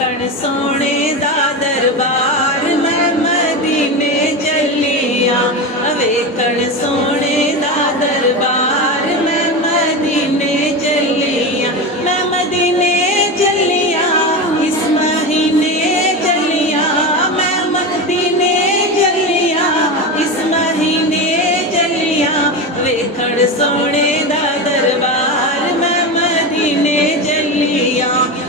सोने दा दरबार मैं मदीने चलिया वेखण सोने दा दरबार मैं मदीने चलिया मैं मदीने चलिया इस महीने चलिया मैं मदीने चलिया इस महीने चलिया वेखण सोने दा दरबार मैं मदीने चलिया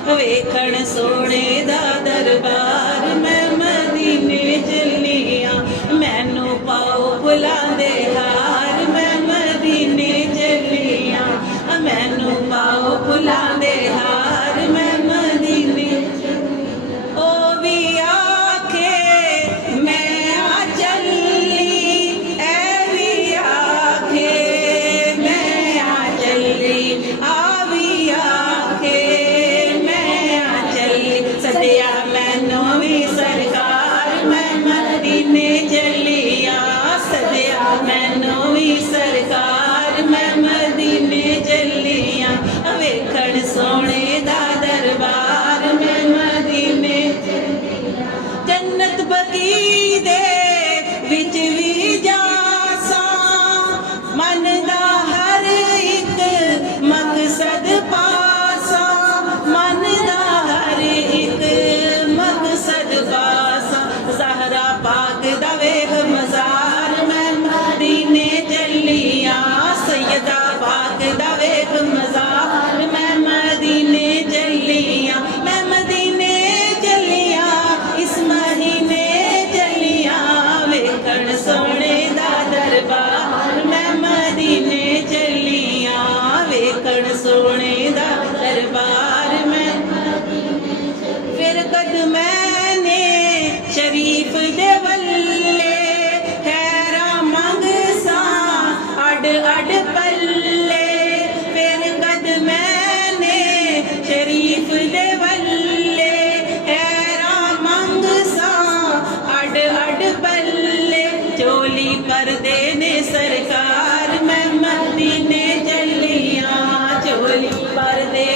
वेखण सोने दा दरबार मैं मदीने चलिया मैनू पाओ फुलां दे हार मैं मदीने चलिया मैनू पाओ फुलां दे हार मैं मदीने ओ भी आखे मैं आ चली ऐ भी आखे मैं आ चली आ भी आखे सदिया मैनू भी सरकार मैं मदीने चलिया सदिया मैनू भी सरकार मैं मदीने चलिया वेखण सोने दा दरबार मैं मदीने जन्नत बगी दे विच भी जासा मन दा हर एक मकसद पासा मन दा हर एक मकसद पासा ज़हरा पाक दा वेख मज़ार मैं मदीने चलिया सैयदा पाक दा वेख मज़ार मैं मदीने चलिया मैं मदीने चलिया इस महीने चलिया वेखण सोने दा दरबार मैं मदीने चलिया वेखण सोने दा दरबार मैं फिर कद मैंने शरीफ दे वल्ले खैरा मंग सा अड अड पल्ले फिर कद मैंने शरीफ दे वल्ले खैरा मंग सा अड अड पल्ले चोली पर्दे ने सरकार मैं मदीने चलिया चोली पर्दे